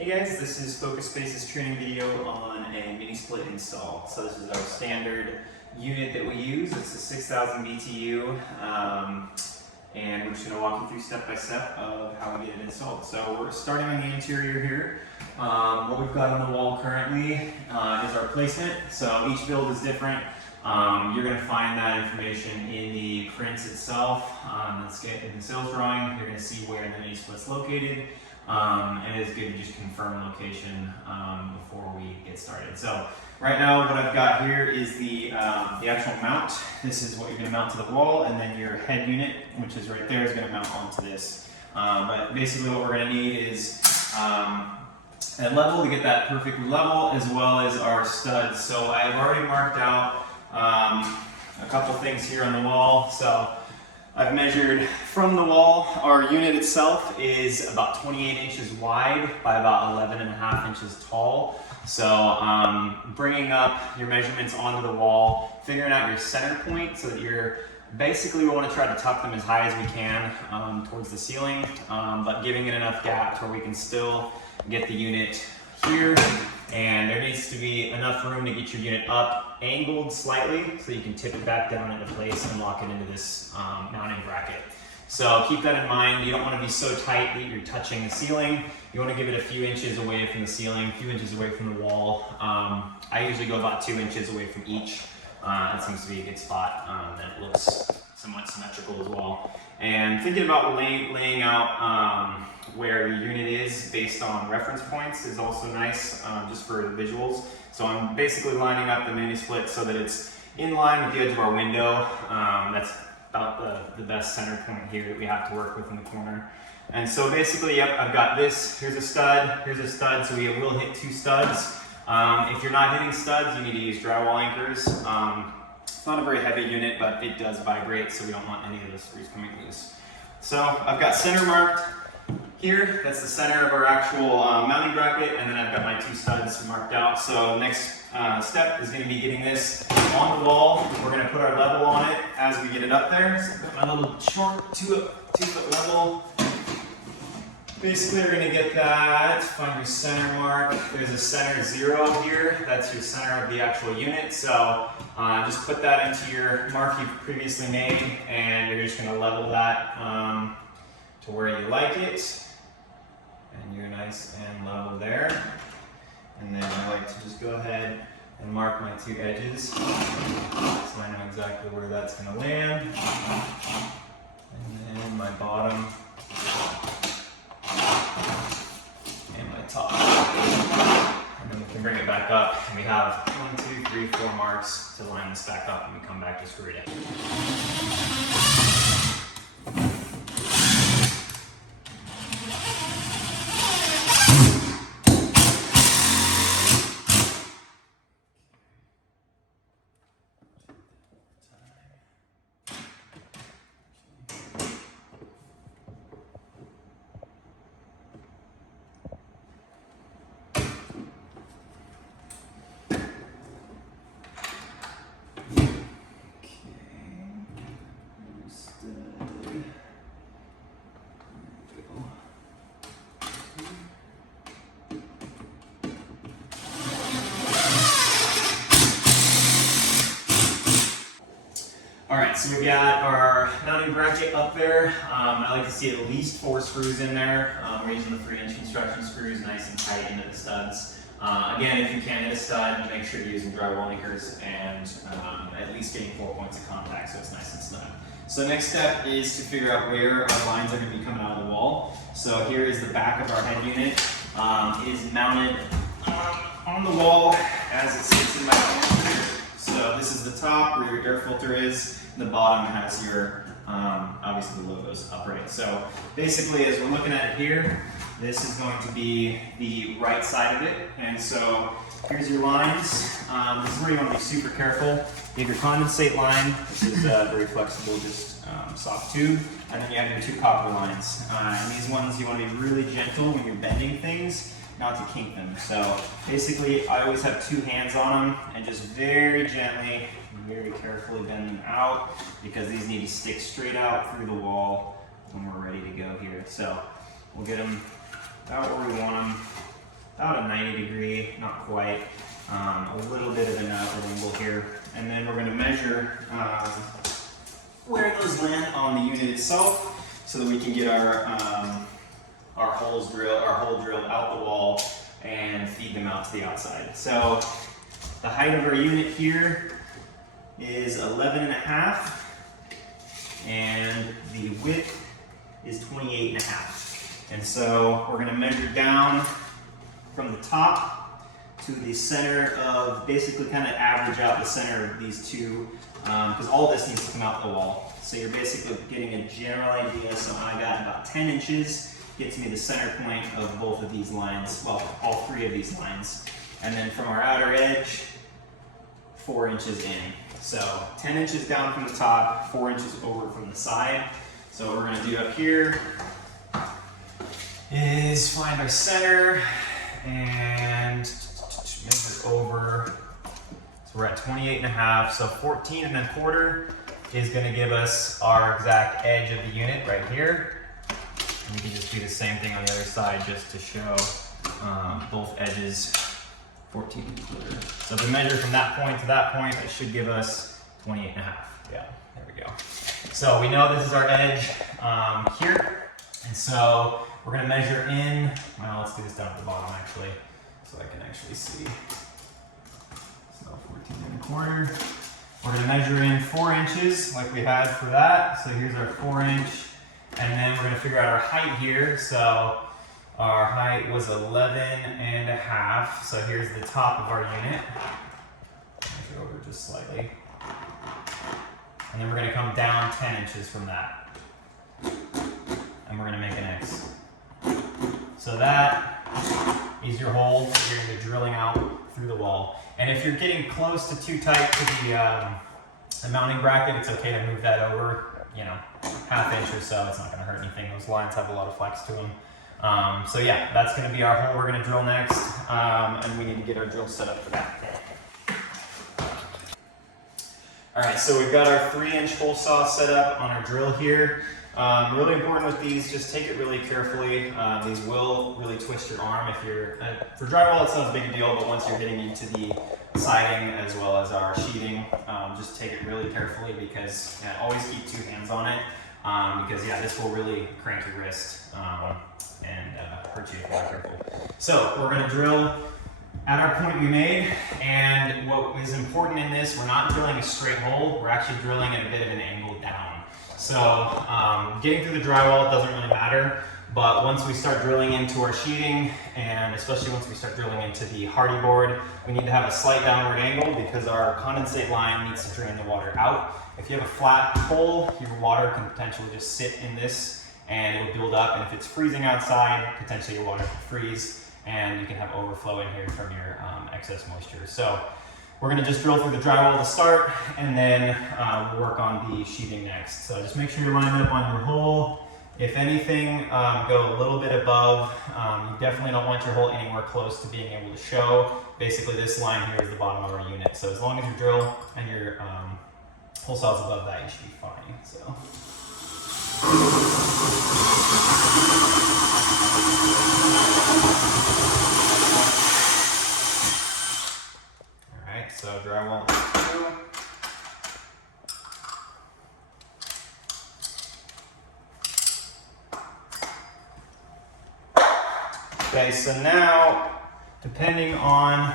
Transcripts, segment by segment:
Hey guys, this is Focus Space's training video on a MiniSplit install. So this is our standard unit that we use. It's a 6000 BTU, and we're just going to walk you through step by step of how we get it installed. So we're starting on the interior here. What we've got on the wall currently is our placement. So each build is different. You're going to find that information in the prints itself. Let's get in the sales drawing. You're going to see where the MiniSplit's located. And it's good to just confirm location before we get started. So right now what I've got here is the actual mount. This is what you're going to mount to the wall, and then your head unit, which is right there, is going to mount onto this. But basically what we're going to need is a level to get that perfectly level, as well as our studs. So I've already marked out a couple things here on the wall. So I've measured from the wall. Our unit itself is about 28 inches wide by about 11.5 inches tall. So bringing up your measurements onto the wall, figuring out your center point so that you're basically, we want to try to tuck them as high as we can towards the ceiling, but giving it enough gap to where we can still get the unit here. And there needs to be enough room to get your unit up, angled slightly, so you can tip it back down into place and lock it into this mounting bracket. So keep that in mind. You don't want to be so tight that you're touching the ceiling. You want to give it a few inches away from the ceiling, a few inches away from the wall. I usually go about 2 inches away from each. It seems to be a good spot. Then it looks somewhat symmetrical as well. And thinking about laying out where your unit is based on reference points is also nice, just for the visuals. So I'm basically lining up the MiniSplit so that it's in line with the edge of our window. That's about the best center point here that we have to work with in the corner. And so basically, yep, I've got this. Here's a stud, so we will hit 2 studs. If you're not hitting studs, you need to use drywall anchors. It's not a very heavy unit, but it does vibrate, so we don't want any of those screws coming loose. So I've got center marked here. That's the center of our actual mounting bracket, and then I've got my 2 studs marked out. So next step is going to be getting this on the wall. We're going to put our level on it as we get it up there. So I've got my little short 2-foot level. Basically, we're going to get that, find your center mark. There's a center 0 here. That's your center of the actual unit. So just put that into your mark you've previously made, and you're just going to level that to where you like it. And you're nice and level there. And then I like to just go ahead and mark my 2 edges, so I know exactly where that's going to land. And then my bottom and my top. And then we can bring it back up, and we have 1, 2, 3, 4 marks to line this back up, and we come back to screw it in. Alright, so we've got our mounting bracket up there. I like to see at least 4 screws in there. We're using the 3-inch construction screws nice and tight into the studs. Again, if you can't hit a stud, make sure you're using drywall anchors and at least getting 4 points of contact so it's nice and snug. So next step is to figure out where our lines are going to be coming out of the wall. So here is the back of our head unit. It is mounted on the wall as it sits in my corner. So this is the top where your air filter is. The bottom has your, obviously the logo's upright. So basically, as we're looking at it here, this is going to be the right side of it. And so here's your lines. This is where you want to be super careful. You have your condensate line. This is very flexible, just soft tube. And then you have your 2 copper lines. And these ones, you want to be really gentle when you're bending things, not to kink them. So basically, I always have 2 hands on them and just very gently, very carefully bend them out, because these need to stick straight out through the wall when we're ready to go here. So we'll get them about where we want them. about a 90-degree, not quite, a little bit of an angle here. And then we're gonna measure where those land on the unit itself so that we can get our hole drilled out the wall and feed them out to the outside. So the height of our unit here is 11.5, and the width is 28.5. And so we're gonna measure down from the top to the center of, basically kind of average out the center of these two, because all this needs to come out the wall. So you're basically getting a general idea. So I got about 10 inches, gets me the center point of both of these lines, well, all three of these lines. And then from our outer edge, 4 inches in. So 10 inches down from the top, 4 inches over from the side. So what we're gonna do up here is find our center and measure over. So we're at 28.5, so 14.25 is gonna give us our exact edge of the unit right here. And you can just do the same thing on the other side just to show both edges, 14.25. So if we measure from that point to that point, it should give us 28.5. Yeah, there we go. So we know this is our edge here. And so we're gonna measure in, well, let's do this down at the bottom actually, so I can actually see. So 14.25. We're gonna measure in 4 inches like we had for that. So here's our 4 inch. And then we're gonna figure out our height here. So our height was 11.5. So here's the top of our unit. Measure over just slightly. And then we're gonna come down 10 inches from that. And we're gonna make an X. So that is your hole that you're gonna be drilling out through the wall. And if you're getting close to too tight to the mounting bracket, it's okay to move that over, you know, ½ inch or so. It's not gonna hurt anything. Those lines have a lot of flex to them. So yeah, that's gonna be our hole we're gonna drill next. And we need to get our drill set up for that. All right, so we've got our 3-inch hole saw set up on our drill here. Really important with these, just take it really carefully. These will really twist your arm if you're, for drywall it's not a big deal, but once you're getting into the siding as well as our sheeting, just take it really carefully because always keep 2 hands on it. Because yeah, this will really crank your wrist and hurt you if you're not careful. So we're gonna drill at our point we made, and what is important in this, we're not drilling a straight hole, we're actually drilling at a bit of an angle down. So getting through the drywall doesn't really matter, but once we start drilling into our sheeting, and especially once we start drilling into the hardy board, we need to have a slight downward angle because our condensate line needs to drain the water out. If you have a flat hole, your water can potentially just sit in this and it will build up, and if it's freezing outside, potentially your water can freeze and you can have overflow in here from your excess moisture. So we're gonna just drill through the drywall to start, and then work on the sheeting next. So just make sure you're lined up on your hole. If anything, go a little bit above. You definitely don't want your hole anywhere close to being able to show. Basically this line here is the bottom of our unit. So as long as your drill and your hole saw is above that, you should be fine. So. Alright, so drywall through. Okay, so now, depending on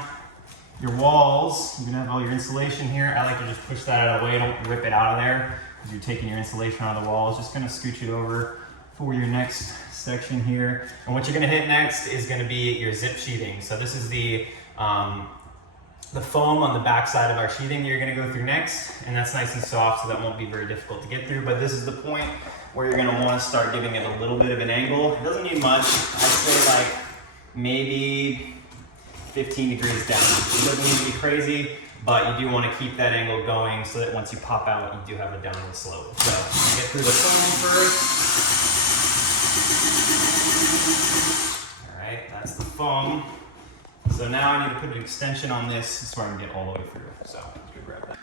your walls, you can have all your insulation here. I like to just push that out of the way, don't rip it out of there. As you're taking your insulation out of the walls, just gonna scooch it over for your next section here. And what you're gonna hit next is gonna be your zip sheeting. So this is the foam on the back side of our sheeting you're gonna go through next, and that's nice and soft, so that won't be very difficult to get through. But this is the point where you're gonna wanna start giving it a little bit of an angle. It doesn't need much. I'd say like maybe 15 degrees down. It doesn't need to be crazy, but you do want to keep that angle going so that once you pop out, you do have a downward slope. So I'm gonna get through the foam first. All right, that's the foam. So now I need to put an extension on this so I can get all the way through. So grab that.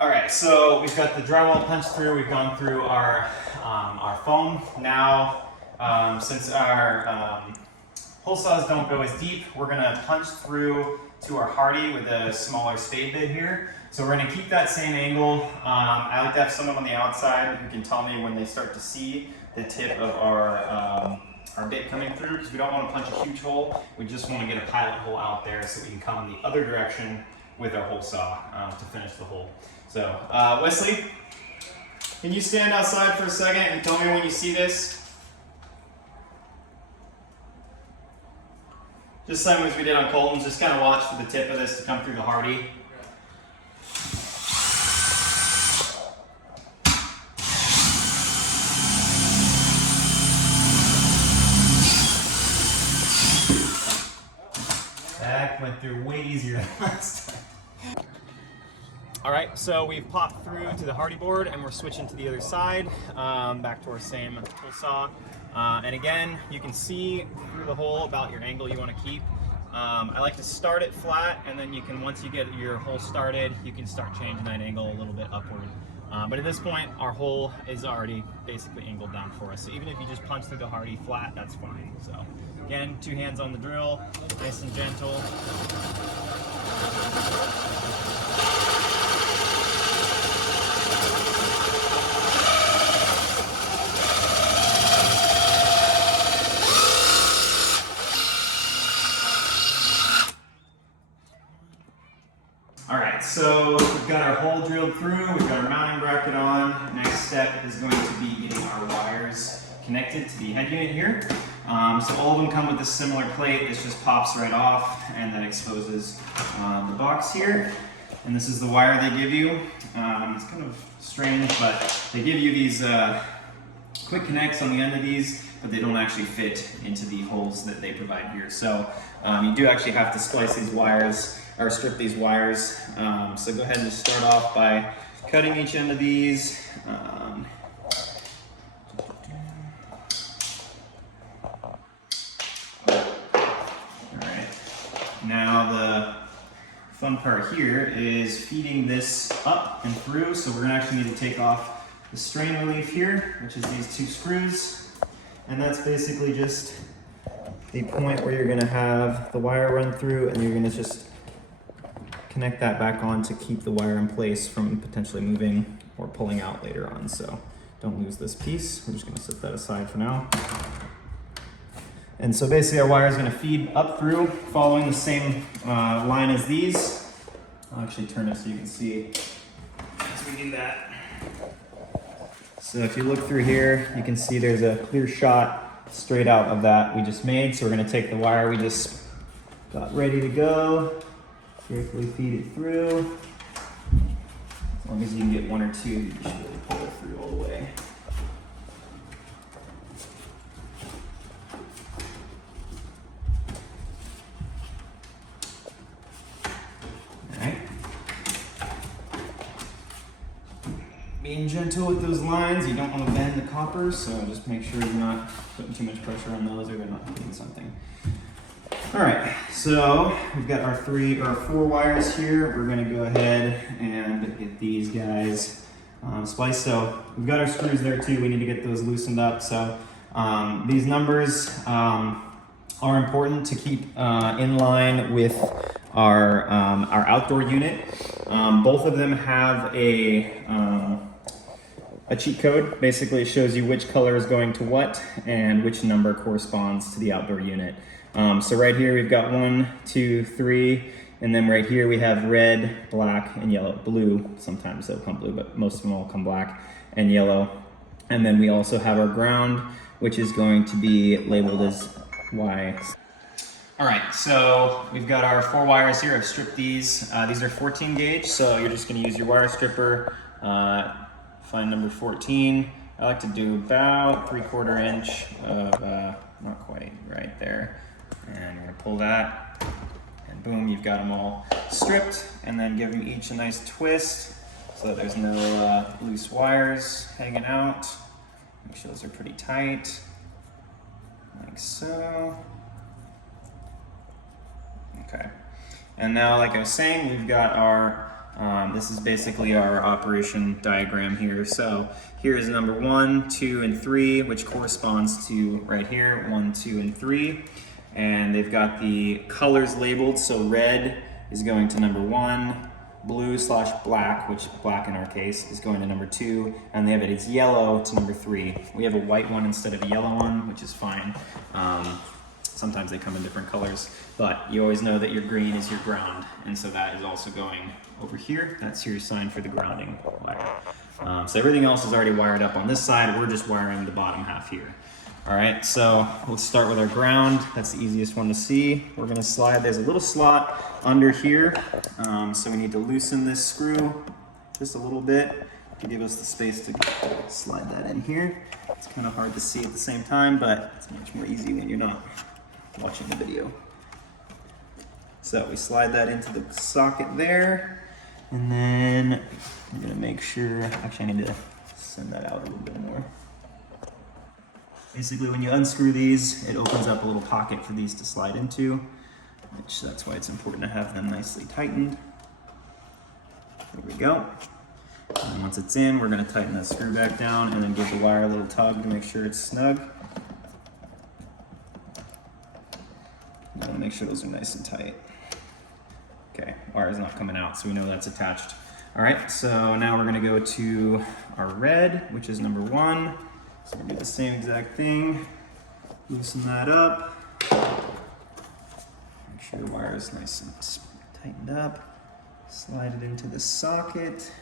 All right, so we've got the drywall punched through. We've gone through our foam. Now, since our Hole saws don't go as deep. We're gonna punch through to our Hardy with a smaller spade bit here. So we're gonna keep that same angle. I like to have someone on the outside who can tell me when they start to see the tip of our bit coming through, because we don't want to punch a huge hole. We just want to get a pilot hole out there so we can come the other direction with our hole saw to finish the hole. So Wesley, can you stand outside for a second and tell me when you see this? Just same as we did on Colton's, just kind of watch for the tip of this to come through the Hardy. That went through way easier than last time. All right, so we've popped through to the Hardy board and we're switching to the other side, back to our same hole saw. And again, you can see through the hole about your angle you want to keep. I like to start it flat, and then you can, once you get your hole started, you can start changing that angle a little bit upward. But at this point, our hole is already basically angled down for us. So even if you just punch through the Hardy flat, that's fine. So again, 2 hands on the drill, nice and gentle. All right, so we've got our hole drilled through, we've got our mounting bracket on. Next step is going to be getting our wires connected to the head unit here. So all of them come with this similar plate. This just pops right off and then exposes the box here. And this is the wire they give you. It's kind of strange, but they give you these quick connects on the end of these, but they don't actually fit into the holes that they provide here. So you do actually have to splice these wires, or strip these wires. So go ahead and just start off by cutting each end of these. Alright, now the fun part here is feeding this up and through. So we're gonna actually need to take off the strain relief here, which is these 2 screws. And that's basically just the point where you're gonna have the wire run through, and you're gonna just connect that back on to keep the wire in place from potentially moving or pulling out later on. So don't lose this piece. We're just gonna set that aside for now. And so basically our wire is gonna feed up through, following the same line as these. I'll actually turn it so you can see as we do that. So if you look through here, you can see there's a clear shot straight out of that we just made. So we're gonna take the wire we just got ready to go, carefully feed it through. As long as you can get 1 or 2, you should really pull it through all the way. Alright. Being gentle with those lines, you don't want to bend the copper, so just make sure you're not putting too much pressure on those or they're not hitting something. All right, so we've got our 4 wires here. We're gonna go ahead and get these guys spliced. So we've got our screws there too. We need to get those loosened up. So these numbers are important to keep in line with our outdoor unit. Both of them have a cheat code. Basically, it shows you which color is going to what and which number corresponds to the outdoor unit. So right here we've got 1, 2, 3, and then right here we have red, black, and yellow. Blue, sometimes they'll come blue, but most of them will come black and yellow. And then we also have our ground, which is going to be labeled as Y. All right, so we've got our 4 wires here. I've stripped these. These are 14 gauge, so you're just gonna use your wire stripper, find number 14. I like to do about 3/4 inch of, not quite right there. And you're gonna pull that, and boom, you've got them all stripped, and then give them each a nice twist so that there's no loose wires hanging out. Make sure those are pretty tight, like so. Okay, and now like I was saying, we've got our, this is basically our operation diagram here. So here is number 1, 2, and 3, which corresponds to right here, 1, 2, and 3. and they've got the colors labeled. So red is going to number 1, blue/black, which black in our case is going to number 2, and they have it as yellow to number 3. We have a white one instead of a yellow one, which is fine. Sometimes they come in different colors, but you always know that your green is your ground, and so that is also going over here. That's your sign for the grounding wire. So everything else is already wired up on this side. We're just wiring the bottom half here. All right, so let's start with our ground. That's the easiest one to see. We're gonna slide, there's a little slot under here. So we need to loosen this screw just a little bit to give us the space to slide that in here. It's kind of hard to see at the same time, but it's much more easy when you're not watching the video. So we slide that into the socket there, and then I'm gonna make sure, actually I need to send that out a little bit more. Basically, when you unscrew these, it opens up a little pocket for these to slide into, which that's why it's important to have them nicely tightened. There we go. And once it's in, we're going to tighten that screw back down and then give the wire a little tug to make sure it's snug. You want to make sure those are nice and tight. Okay, wire's not coming out, so we know that's attached. All right, so now we're going to go to our red, which is number 1. So we're gonna do the same exact thing. Loosen that up. Make sure the wire is nice and tightened up. Slide it into the socket.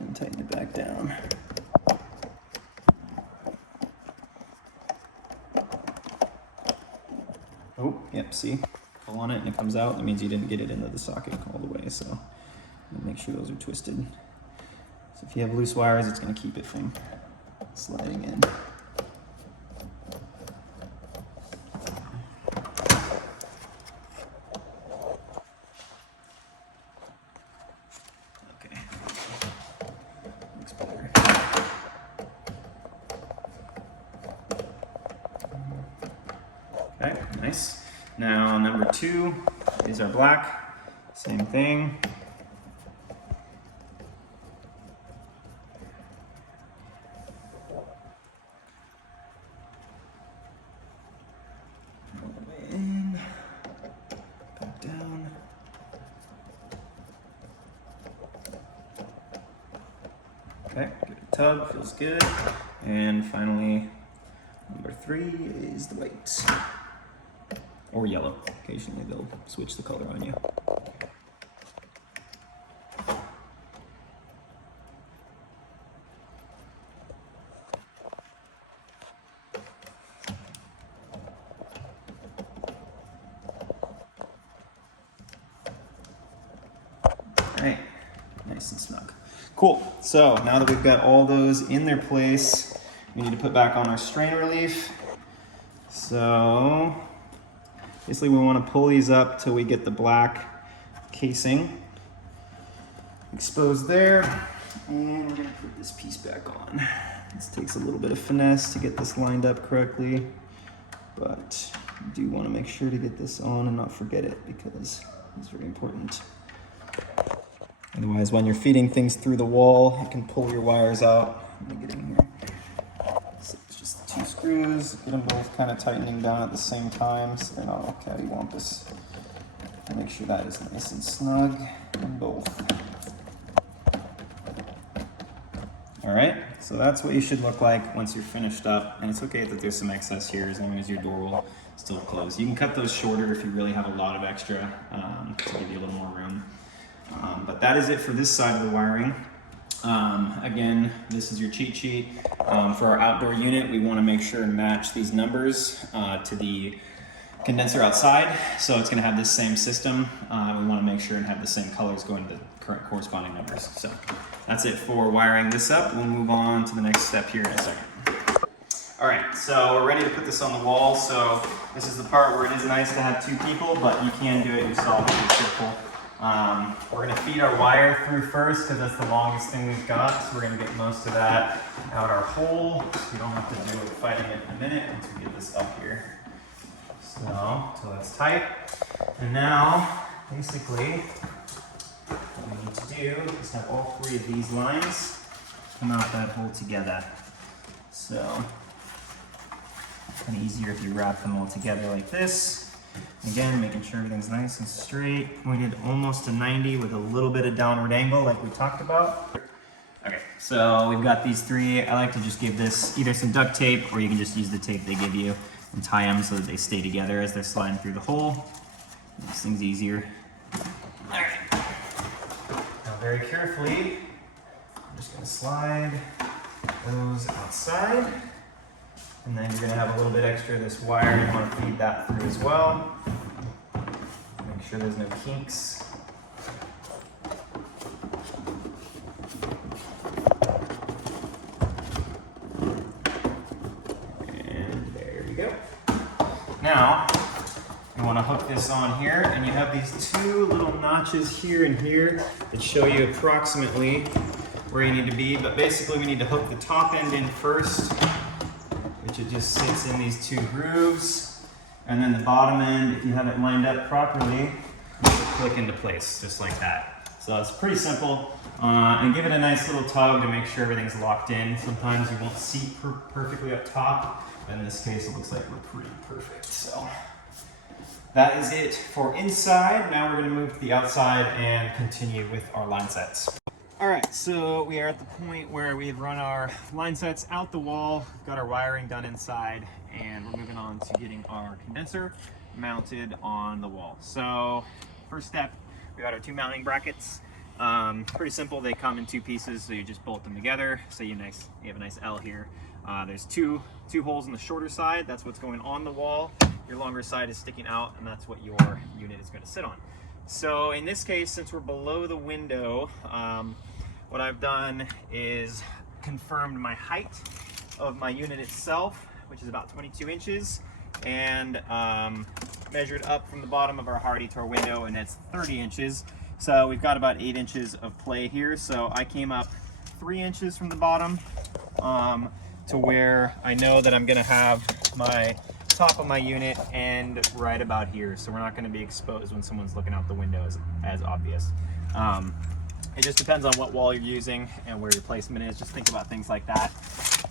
And tighten it back down. Oh, yep, see? Pull on it and it comes out. That means you didn't get it into the socket all the way, so make sure those are twisted. So if you have loose wires, it's going to keep it from sliding in. Okay. Looks better. Okay, nice. Now number 2 is our black. Same thing. Okay, give it a tug, feels good. And finally, number 3 is the white. Or yellow. Occasionally they'll switch the color on you. All right, nice and snug. Cool, so now that we've got all those in their place, we need to put back on our strain relief. So basically we want to pull these up till we get the black casing exposed there. And we're going to put this piece back on. This takes a little bit of finesse to get this lined up correctly, but you do want to make sure to get this on and not forget it because it's very important. Otherwise, when you're feeding things through the wall, you can pull your wires out. Let me get in here. So it's just 2 screws. Get them both kind of tightening down at the same time so they're not all cattywampus. And make sure that is nice and snug in both. All right, so that's what you should look like once you're finished up. And it's okay that there's some excess here as long as your door will still close. You can cut those shorter if you really have a lot of extra to give you a little more room. But that is it for this side of the wiring. Again, this is your cheat sheet. For our outdoor unit, we want to make sure and match these numbers to the condenser outside. So it's going to have this same system. We want to make sure and have the same colors going to the current corresponding numbers. So that's it for wiring this up. We'll move on to the next step here in a second. All right, so we're ready to put this on the wall. So this is the part where it is nice to have 2 people, but you can do it yourself if it's simple. We're going to feed our wire through first because that's the longest thing we've got. So we're going to get most of that out our hole. We don't have to deal with fighting it in a minute once we get this up here. So that's tight. And now, basically, what we need to do is have all 3 of these lines come out that hole together. So kind of easier if you wrap them all together like this. Again, making sure everything's nice and straight, pointed almost to 90 with a little bit of downward angle like we talked about. Okay, so we've got these three. I like to just give this either some duct tape, or you can just use the tape they give you and tie them so that they stay together as they're sliding through the hole. Makes things easier. All right. Now very carefully, I'm just gonna slide those outside. And then you're gonna have a little bit extra of this wire. You wanna feed that through as well. Make sure there's no kinks. And there you go. Now, you wanna hook this on here, and you have these two little notches here and here that show you approximately where you need to be, but basically we need to hook the top end in first, which it just sits in these two grooves, and then the bottom end, if you have it lined up properly, will click into place, just like that. So it's pretty simple, and give it a nice little tug to make sure everything's locked in. Sometimes you won't seat perfectly up top, but in this case it looks like we're pretty perfect. So that is it for inside. Now we're gonna move to the outside and continue with our line sets. All right, so we are at the point where we've run our line sets out the wall, got our wiring done inside, and we're moving on to getting our condenser mounted on the wall. So first step, we got our two mounting brackets. Pretty simple, they come in two pieces, so you just bolt them together. So you have a nice L here. There's two holes on the shorter side, that's what's going on the wall. Your longer side is sticking out, and that's what your unit is going to sit on. So in this case, since we're below the window, what I've done is confirmed my height of my unit itself, which is about 22 inches, and measured up from the bottom of our hardy to our window, and it's 30 inches. So we've got about 8 inches of play here. So I came up 3 inches from the bottom to where I know that I'm gonna have my top of my unit and right about here, so we're not going to be exposed when someone's looking out the window as obvious. It just depends on what wall you're using and where your placement is. Just think about things like that.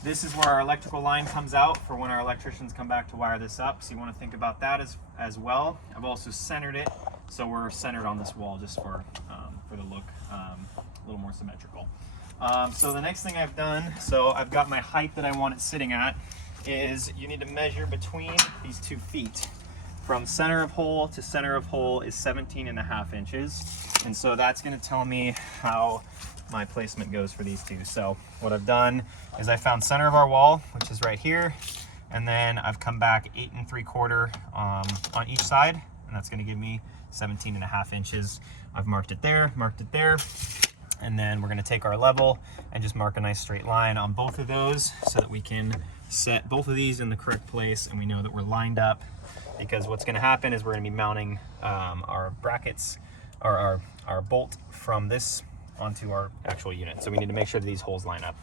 This is where our electrical line comes out for when our electricians come back to wire this up, so you want to think about that as well. I've also centered it, so we're centered on this wall just for the look, a little more symmetrical. So the next thing I've done, so I've got my height that I want it sitting at, is you need to measure between these 2 feet. From center of hole to center of hole is 17.5 inches. And so that's gonna tell me how my placement goes for these two. So what I've done is I found center of our wall, which is right here. And then I've come back 8 3/4 on each side. And that's gonna give me 17.5 inches. I've marked it there, And then we're gonna take our level and just mark a nice straight line on both of those so that we can set both of these in the correct place, and we know that we're lined up, because what's going to happen is we're going to be mounting our brackets, or our bolt from this onto our actual unit. So we need to make sure that these holes line up.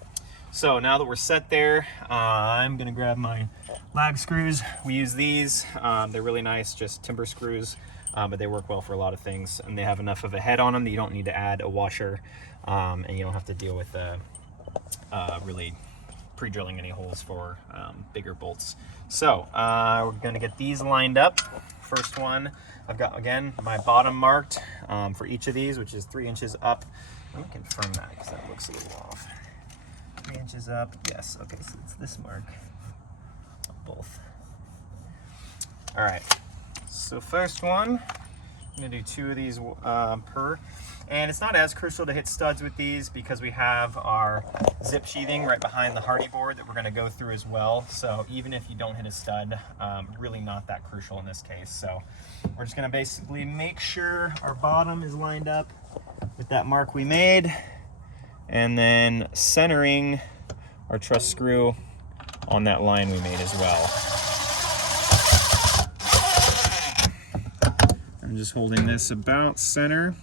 So now that we're set there, I'm going to grab my lag screws. We use these. They're really nice, just timber screws, but they work well for a lot of things, and they have enough of a head on them that you don't need to add a washer, and you don't have to deal with really pre-drilling any holes for bigger bolts. So we're going to get these lined up. First one, I've got, again, my bottom marked for each of these, which is 3 inches up. Let me confirm that because that looks a little off. 3 inches up, yes, okay, so it's this mark, both. All right, so first one, I'm gonna do 2 of these per. And it's not as crucial to hit studs with these because we have our zip sheathing right behind the hardy board that we're going to go through as well. So even if you don't hit a stud, really not that crucial in this case. So we're just going to basically make sure our bottom is lined up with that mark we made, and then centering our truss screw on that line we made as well. I'm just holding this about center.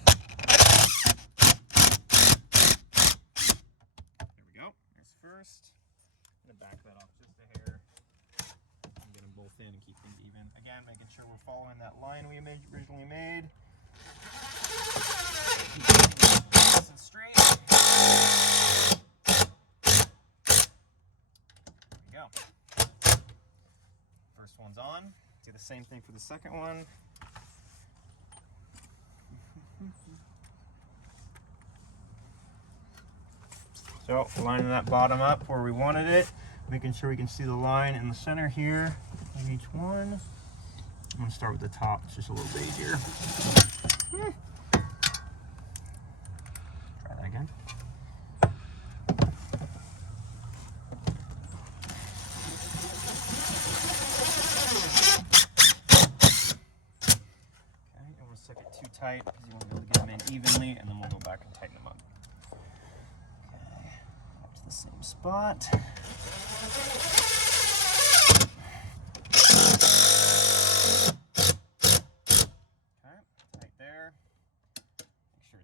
Making sure we're following that line we originally made. Nice and straight. There we go. first one's on. Do the same thing for the second one. So lining that bottom up where we wanted it, making sure we can see the line in the center here of each one. I'm gonna start with the top, it's just a little bit easier. Try that again. Okay, don't want to suck it too tight because you want to be able to get them in evenly, and then we'll go back and tighten them up. Okay, back to the same spot.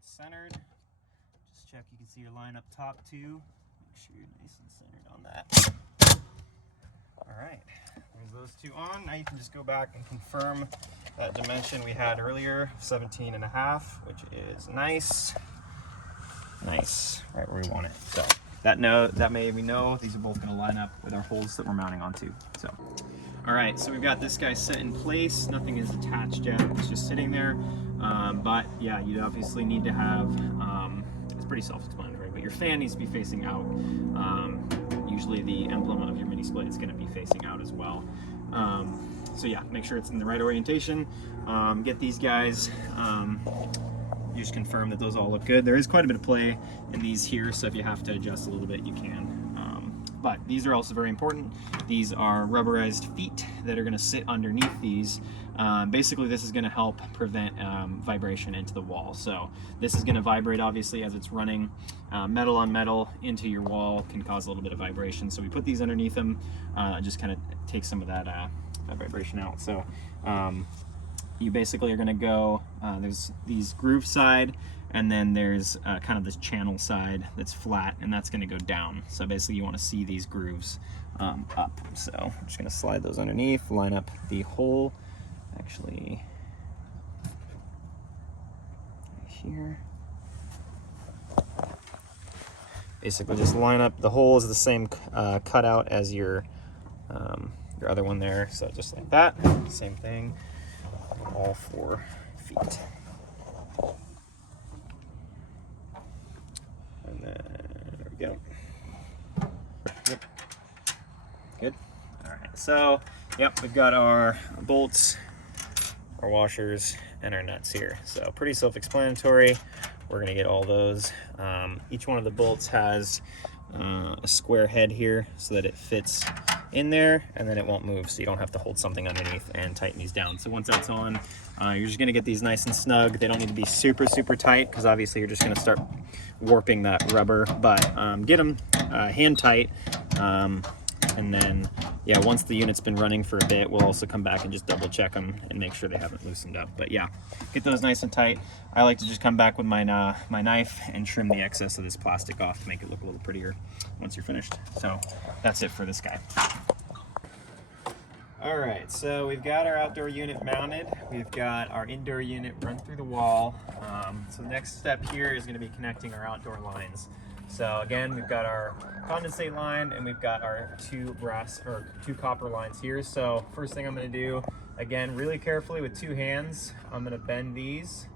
Centered. Just check you can see your line up top too. Make sure you're nice and centered on that. All right, there's those two on. Now you can just go back and confirm that dimension we had earlier, 17.5, which is nice, right where we want it. So that way we know these are both going to line up with our holes that we're mounting onto. So, all right, so we've got this guy set in place. Nothing is attached yet. It's just sitting there. But yeah, you obviously need to have, it's pretty self-explanatory, but your fan needs to be facing out. Usually the emblem of your MiniSplit is going to be facing out as well. So yeah, make sure it's in the right orientation. Get these guys, you just confirm that those all look good. There is quite a bit of play in these here, so if you have to adjust a little bit, you can. But these are also very important. These are rubberized feet that are going to sit underneath these. Basically, this is going to help prevent vibration into the wall. So this is going to vibrate, obviously, as it's running. Metal on metal into your wall can cause a little bit of vibration. So we put these underneath them, just kind of take some of that, that vibration out. So you basically are going to go, there's these groove side, and then there's kind of this channel side that's flat, and that's going to go down. So basically you want to see these grooves up. So I'm just going to slide those underneath, line up the hole, actually here. Basically just line up, the hole is the same cutout as your other one there. So just like that, same thing, all 4 feet. And then, there we go. Yep. Good. All right, so, yep, we've got our bolts, our washers, and our nuts here. So pretty self-explanatory. We're gonna get all those. Each one of the bolts has a square head here so that it fits in there, and then it won't move, so you don't have to hold something underneath and tighten these down. So once that's on, you're just gonna get these nice and snug. They don't need to be super tight, because obviously you're just gonna start warping that rubber, but get them hand tight. And then, yeah, once the unit's been running for a bit, we'll also come back and just double check them and make sure they haven't loosened up. But yeah, get those nice and tight. I like to just come back with my my knife and trim the excess of this plastic off to make it look a little prettier once you're finished. So that's it for this guy. All right, so we've got our outdoor unit mounted. We've got our indoor unit run through the wall. So the next step here is going to be connecting our outdoor lines. So again, we've got our condensate line, and we've got our 2 copper lines here. So first thing I'm going to do, again, really carefully with 2 hands, I'm going to bend these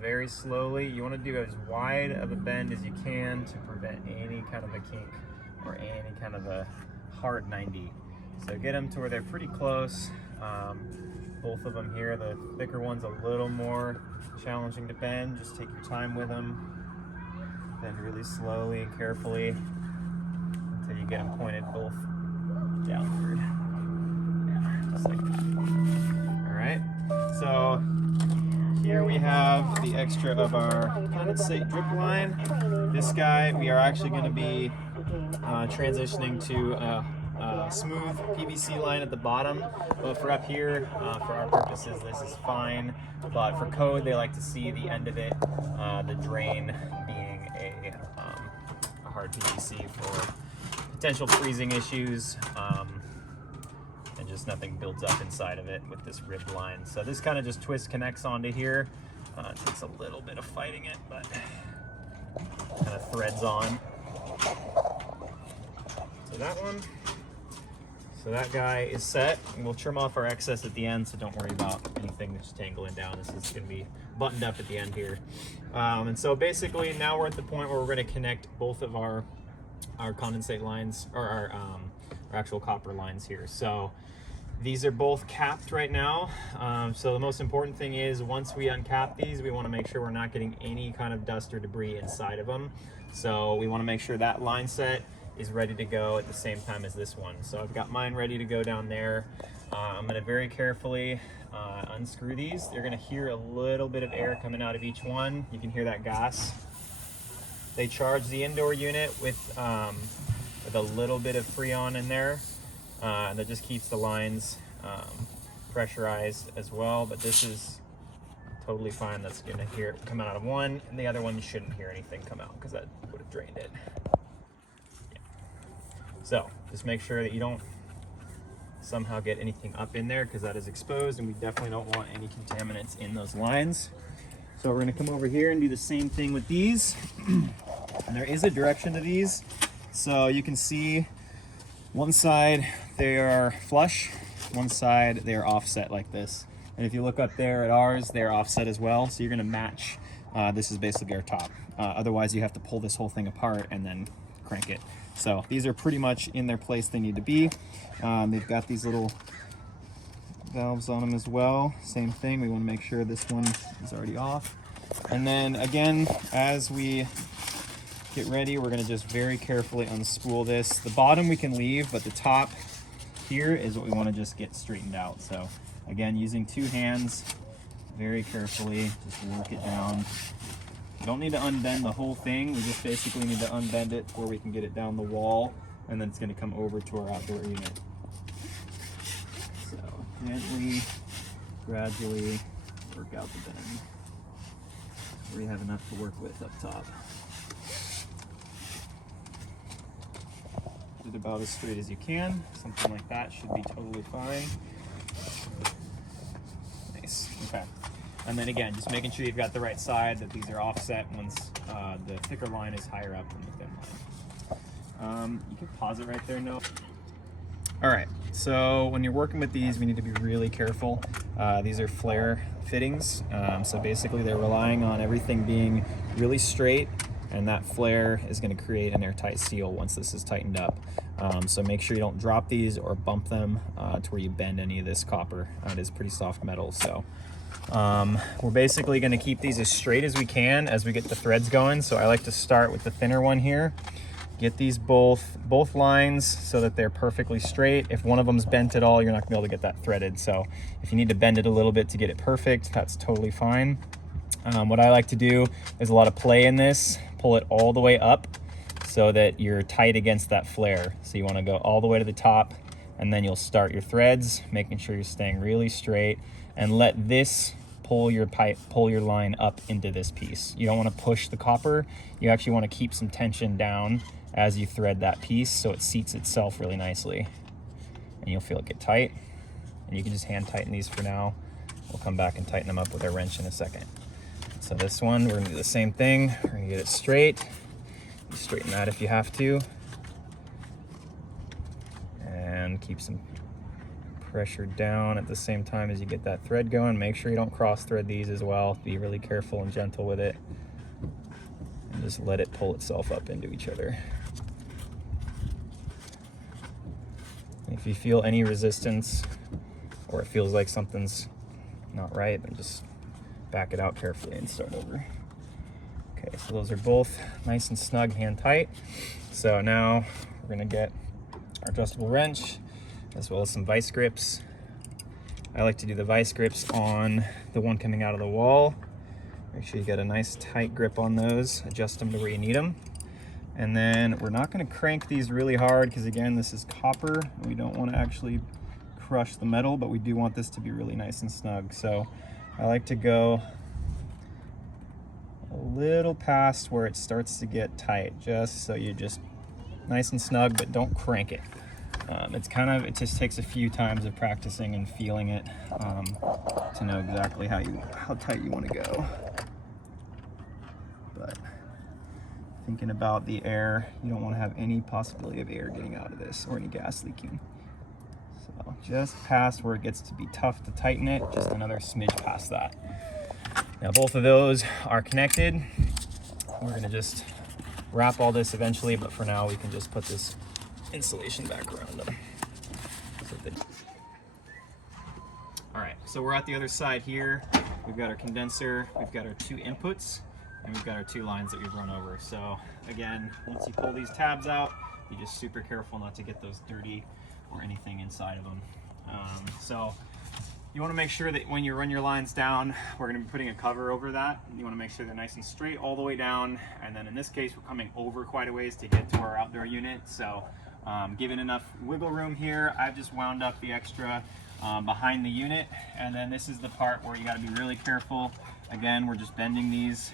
very slowly. You want to do as wide of a bend as you can to prevent any kind of a kink or any kind of a hard 90. So get them to where they're pretty close. Both of them here, the thicker one's a little more challenging to bend. Just take your time with them. Bend really slowly and carefully until you get them pointed both downward. Yeah, just like that. All right, so here we have the extra of our condensate drip line. This guy, we are actually going to be transitioning to a smooth PVC line at the bottom, but for up here, for our purposes, this is fine. But for code, they like to see the end of it, the drain being a hard PVC for potential freezing issues, and just nothing builds up inside of it with this ribbed line. So this kind of just connects onto here. It takes a little bit of fighting it, but kind of threads on. So that one. So that guy is set, and we'll trim off our excess at the end, so don't worry about anything that's tangling down. This is going to be buttoned up at the end here. And so basically now we're at the point where we're going to connect both of our condensate lines, or our actual copper lines here. So these are both capped right now. So the most important thing is once we uncap these, we want to make sure we're not getting any kind of dust or debris inside of them. So we want to make sure that line set is ready to go at the same time as this one. So I've got mine ready to go down there. I'm going to very carefully unscrew these. You're going to hear a little bit of air coming out of each one. You can hear that gas. They charge the indoor unit with a little bit of Freon in there. That just keeps the lines pressurized as well, but this is totally fine. That's going to hear it come out of one, and the other one you shouldn't hear anything come out because that would have drained it. So just make sure that you don't somehow get anything up in there because that is exposed, and we definitely don't want any contaminants in those lines. So we're going to come over here and do the same thing with these. And there is a direction to these. So you can see one side they are flush, one side they are offset like this. And if you look up there at ours, they're offset as well. So you're going to match. This is basically our top. Otherwise you have to pull this whole thing apart and then crank it. So these are pretty much in their place they need to be. They've got these little valves on them as well. Same thing, we want to make sure this one is already off. And then again, as we get ready, we're going to just very carefully unspool this. The bottom we can leave, but the top here is what we want to just get straightened out. So again, using two hands, very carefully, just work it down. You don't need to unbend the whole thing. We just basically need to unbend it where we can get it down the wall, and then it's going to come over to our outdoor unit. So gently, gradually work out the bend. We have enough to work with up top. Do it about as straight as you can. Something like that should be totally fine. Nice. Okay. And then again, just making sure you've got the right side, that these are offset once the thicker line is higher up than the thin line. You can pause it right there, Noah. All right, so when you're working with these, we need to be really careful. These are flare fittings. So basically they're relying on everything being really straight, and that flare is going to create an airtight seal once this is tightened up. So make sure you don't drop these or bump them to where you bend any of this copper. It is pretty soft metal, so we're basically going to keep these as straight as we can as we get the threads going. So I like to start with the thinner one here. Get these both lines so that they're perfectly straight. If one of them's bent at all, you're not gonna be able to get that threaded. So if you need to bend it a little bit to get it perfect, that's totally fine. What I like to do, there's a lot of play in this. Pull it all the way up so that you're tight against that flare. So you wanna go all the way to the top, and then you'll start your threads, making sure you're staying really straight, and let this pull your line up into this piece. You don't wanna push the copper. You actually wanna keep some tension down as you thread that piece so it seats itself really nicely. And you'll feel it get tight. And you can just hand tighten these for now. We'll come back and tighten them up with our wrench in a second. So this one, we're gonna do the same thing. We're gonna get it straight. You straighten that if you have to. And keep some pressure down at the same time as you get that thread going. Make sure you don't cross thread these as well. Be really careful and gentle with it. And just let it pull itself up into each other. If you feel any resistance or it feels like something's not right, then just back it out carefully and start over. Okay, so those are both nice and snug, hand tight. So now we're gonna get our adjustable wrench as well as some vice grips. I like to do the vice grips on the one coming out of the wall. Make sure you get a nice tight grip on those, adjust them to where you need them. And then we're not gonna crank these really hard because again, this is copper. We don't wanna actually crush the metal, but we do want this to be really nice and snug. So I like to go a little past where it starts to get tight, just so you just nice and snug, but don't crank it. It just takes a few times of practicing and feeling it to know exactly how tight you want to go. But thinking about the air, you don't want to have any possibility of air getting out of this or any gas leaking. just past where it gets to be tough to tighten it, just another smidge past that. Now both of those are connected. We're gonna just wrap all this eventually, but for now we can just put this insulation back around them. All right, so we're at the other side here. We've got our condenser, we've got our 2 inputs, and we've got our 2 lines that we've run over. So again, once you pull these tabs out, you're just super careful not to get those dirty or anything inside of them. So you want to make sure that when you run your lines down, we're going to be putting a cover over that. You want to make sure they're nice and straight all the way down. And then in this case, we're coming over quite a ways to get to our outdoor unit. So given enough wiggle room here, I've just wound up the extra behind the unit. And then this is the part where you got to be really careful. Again, we're just bending these.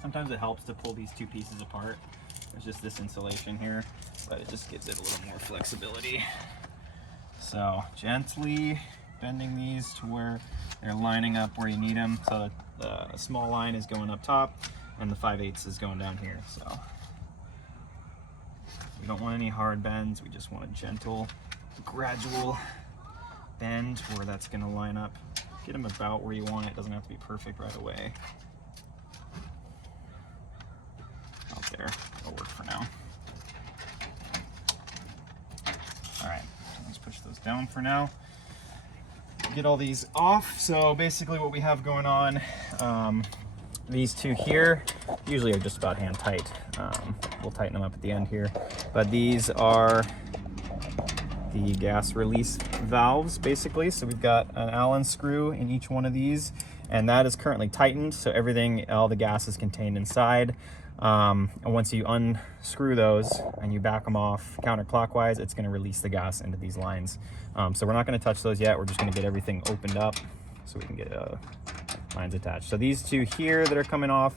Sometimes it helps to pull these 2 pieces apart. There's just this insulation here, but it just gives it a little more flexibility. So gently bending these to where they're lining up where you need them. So the small line is going up top and the 5/8 is going down here. So we don't want any hard bends. We just want a gentle, gradual bend where that's going to line up. Get them about where you want it. Doesn't have to be perfect right away. Out there, it'll work for now. All right, let's push those down for now. Get all these off. So basically what we have going on, these 2 here usually are just about hand tight. We'll tighten them up at the end here, but these are the gas release valves basically. So we've got an Allen screw in each one of these, and that is currently tightened, so everything, all the gas is contained inside. And once you unscrew those and you back them off counterclockwise, it's going to release the gas into these lines. So we're not going to touch those yet. We're just going to get everything opened up so we can get lines attached. So these 2 here that are coming off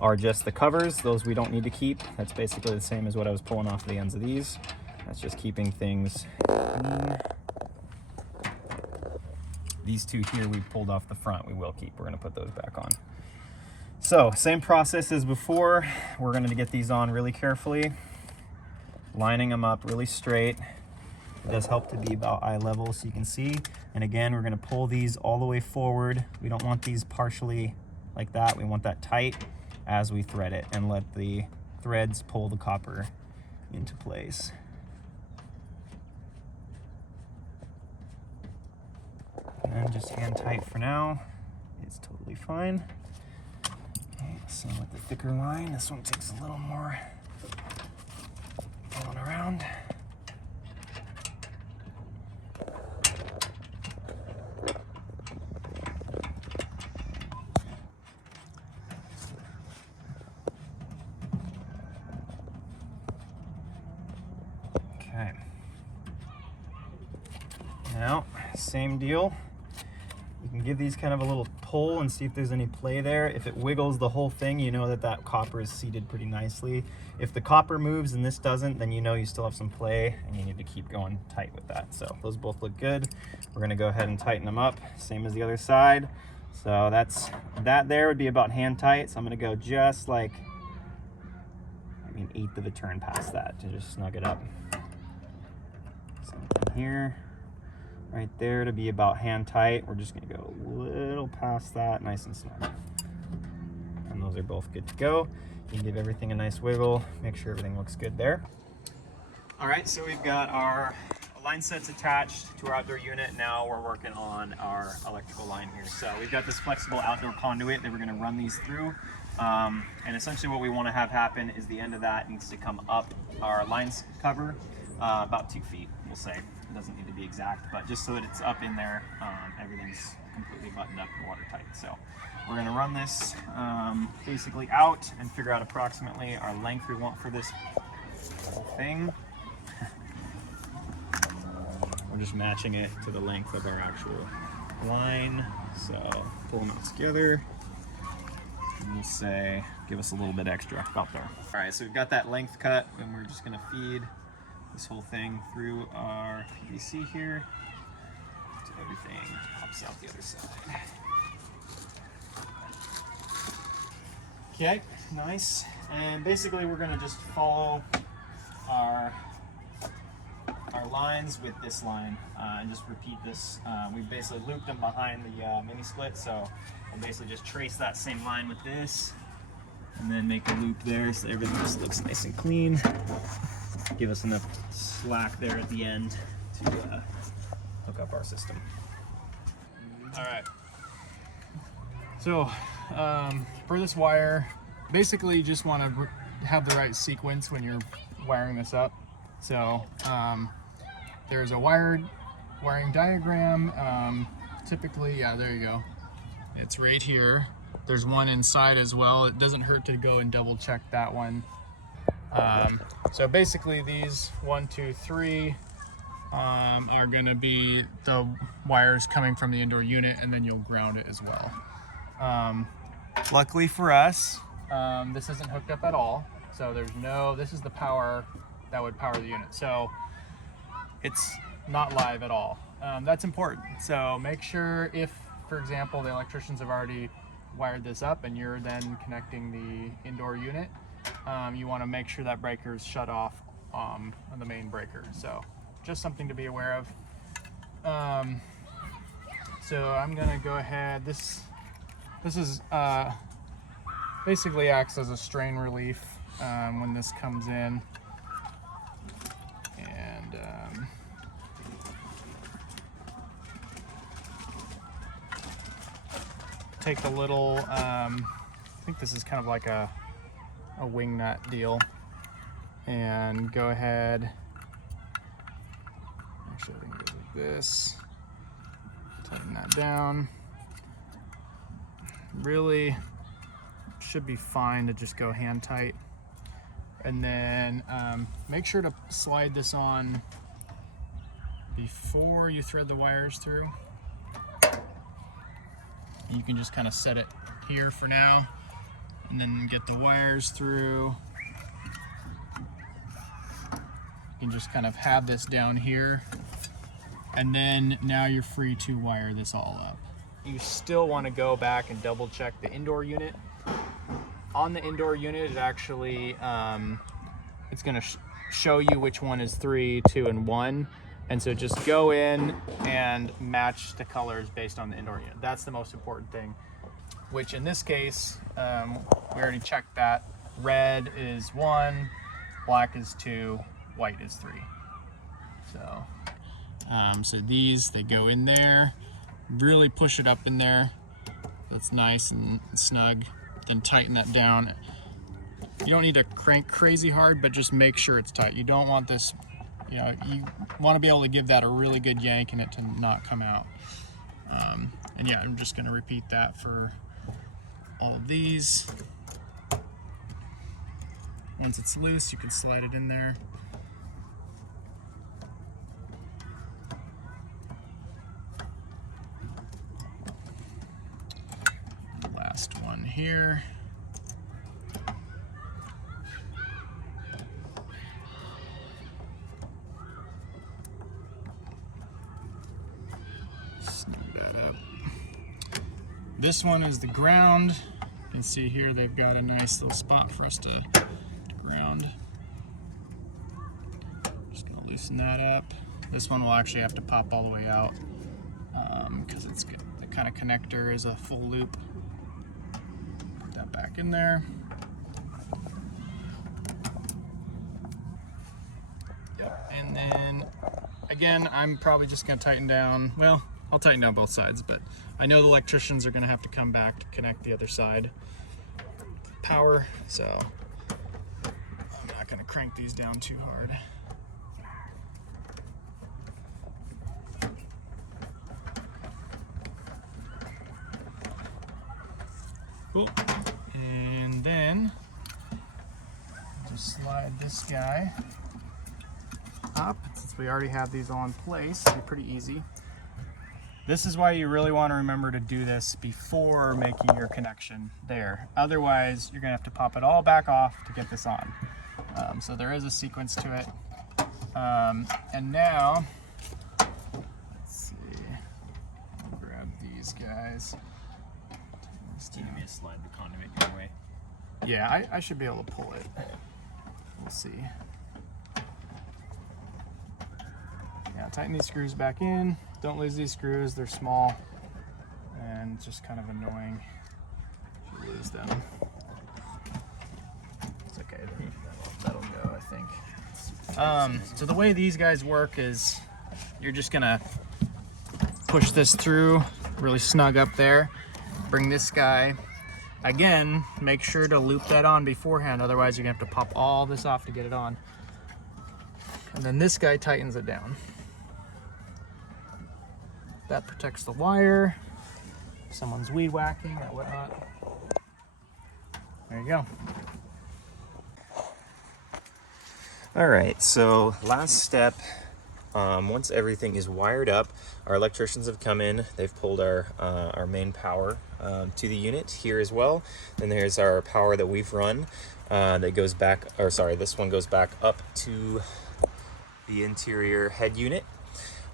are just the covers. Those we don't need to keep. That's basically the same as what I was pulling off the ends of these. That's just keeping things clean. These 2 here we pulled off the front, we will keep. We're going to put those back on. So same process as before. We're going to get these on really carefully, lining them up really straight. It does help to be about eye level so you can see. And again, we're going to pull these all the way forward. We don't want these partially like that. We want that tight as we thread it, and let the threads pull the copper into place. And then just hand tight for now. It's totally fine. Okay, same with the thicker line. This one takes a little more pulling around. Okay. Now, same deal. You can give these kind of a little pull and see if there's any play there. If it wiggles the whole thing, you know that that copper is seated pretty nicely. If the copper moves and this doesn't, then you know you still have some play and you need to keep going tight with that. So those both look good. We're gonna go ahead and tighten them up, same as the other side. So that there would be about hand tight. So I'm gonna go just like, maybe an 1/8 of a turn past that to just snug it up. Same thing here. Right there to be about hand tight. We're just gonna go a little past that, nice and snug. And those are both good to go. You can give everything a nice wiggle, make sure everything looks good there. All right, so we've got our line sets attached to our outdoor unit. Now we're working on our electrical line here. So we've got this flexible outdoor conduit that we're gonna run these through. And essentially what we wanna have happen is the end of that needs to come up our lines cover about 2 feet, we'll say. It doesn't need to be exact, but just so that it's up in there, everything's completely buttoned up and watertight. So we're gonna run this basically out and figure out approximately our length we want for this whole thing. We're just matching it to the length of our actual line. So pull them out together. And we'll say, give us a little bit extra about there. All right, so we've got that length cut, and we're just gonna feed this whole thing through our PVC here so everything pops out the other side. Okay, nice. And basically we're gonna just follow our our lines with this line and just repeat this. We basically looped them behind the mini split, so we'll basically just trace that same line with this and then make a loop there so everything just looks nice and clean. Give us enough slack there at the end to hook up our system. All right. So for this wire, basically you just want to have the right sequence when you're wiring this up. So there's a wiring diagram. Typically, yeah, there you go. It's right here. There's one inside as well. It doesn't hurt to go and double check that one. So basically these 1, 2, 3 are gonna be the wires coming from the indoor unit, and then you'll ground it as well. Luckily for us, this isn't hooked up at all. So this is the power that would power the unit. So it's not live at all. That's important. So make sure if, for example, the electricians have already wired this up and you're then connecting the indoor unit, you want to make sure that breaker is shut off on the main breaker. So just something to be aware of. So I'm gonna go ahead. This is basically acts as a strain relief when this comes in, and take the little. I think this is kind of like a wing nut deal, and go ahead. Actually, I think it goes like this. Tighten that down. Really should be fine to just go hand tight. And then make sure to slide this on before you thread the wires through. You can just kind of set it here for now and then get the wires through. You can just kind of have this down here, and then now you're free to wire this all up. You still want to go back and double check the indoor unit. On the indoor unit, it actually it's going to show you which one is 3, 2, and 1, and so just go in and match the colors based on the indoor unit. That's the most important thing, which in this case we already checked that. Red is 1, black is 2, white is 3. So these, they go in there, really push it up in there. That's nice and snug. Then tighten that down. You don't need to crank crazy hard, but just make sure it's tight. You don't want this, you want to be able to give that a really good yank and it to not come out. And yeah, I'm just gonna repeat that for all of these. Once it's loose, you can slide it in there. Last one here. Snug that up. This one is the ground. You can see here they've got a nice little spot for us to ground. Just gonna loosen that up. This one will actually have to pop all the way out because it's good. The kind of connector is a full loop. Put that back in there. Yep. And then again, I'm probably just gonna tighten down. Well, I'll tighten down both sides, but I know the electricians are gonna have to come back to connect the other side. Power, so I'm not gonna crank these down too hard. Cool. And then just slide this guy up. Since we already have these all in place, it'll be pretty easy. This is why you really want to remember to do this before making your connection there. Otherwise, you're gonna have to pop it all back off to get this on. So there is a sequence to it. And now, let's see, I'll grab these guys. Do you need me to slide the conduit your way? Yeah, I should be able to pull it. We'll see. tighten these screws back in. Don't lose these screws, they're small and it's just kind of annoying if you lose them. It's okay, that'll go, I think. So the way these guys work is you're just gonna push this through really snug up there, bring this guy, again, make sure to loop that on beforehand, otherwise you're gonna have to pop all this off to get it on. And then this guy tightens it down. That protects the wire. If someone's weed whacking or whatnot. There you go. All right, so last step, once everything is wired up, our electricians have come in, they've pulled our main power to the unit here as well. Then there's our power that we've run that goes back, or sorry, this one goes back up to the interior head unit.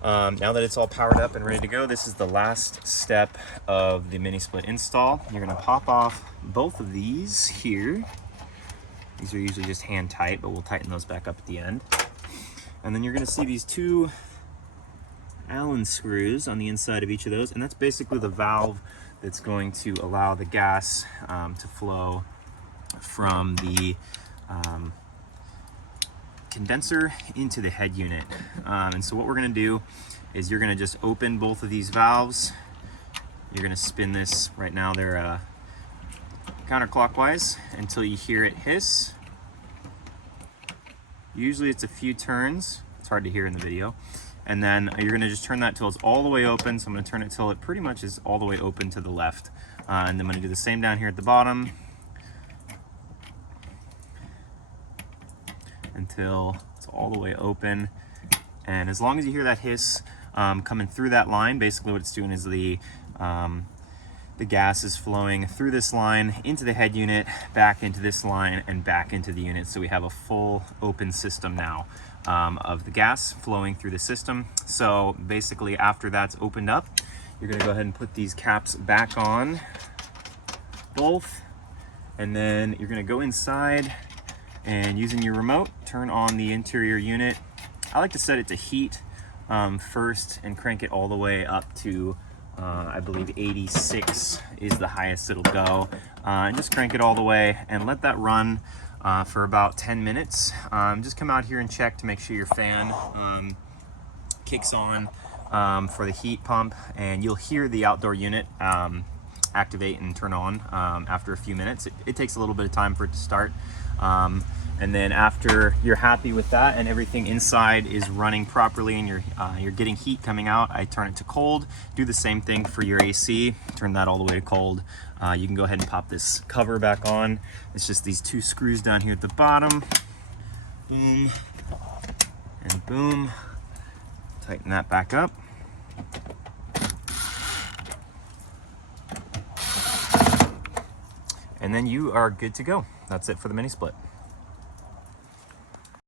Now that it's all powered up and ready to go, this is the last step of the MiniSplit install. You're gonna pop off both of these here. These are usually just hand tight, but we'll tighten those back up at the end. And then you're gonna see these two Allen screws on the inside of each of those, and that's basically the valve that's going to allow the gas to flow from the condenser into the head unit. And so what we're gonna do is you're gonna just open both of these valves. You're gonna spin this, right now they're counterclockwise, until you hear it hiss. Usually it's a few turns, it's hard to hear in the video. And then you're gonna just turn that till it's all the way open. So I'm gonna turn it till it pretty much is all the way open to the left. And then I'm gonna do the same down here at the bottom, until it's all the way open. And as long as you hear that hiss coming through that line, basically what it's doing is the gas is flowing through this line into the head unit, back into this line, and back into the unit. So we have a full open system now of the gas flowing through the system. So basically after that's opened up, you're gonna go ahead and put these caps back on, both, and then you're gonna go inside and using your remote, turn on the interior unit. I like to set it to heat first and crank it all the way up to, I believe 86 is the highest it'll go. And just crank it all the way and let that run for about 10 minutes. Just come out here and check to make sure your fan kicks on for the heat pump, and you'll hear the outdoor unit activate and turn on after a few minutes. It takes a little bit of time for it to start. And then after you're happy with that and everything inside is running properly and you're getting heat coming out, I turn it to cold. Do the same thing for your AC, turn that all the way to cold. You can go ahead and pop this cover back on. It's just these two screws down here at the bottom. Boom and boom. Tighten that back up. And then you are good to go. That's it for the MiniSplit.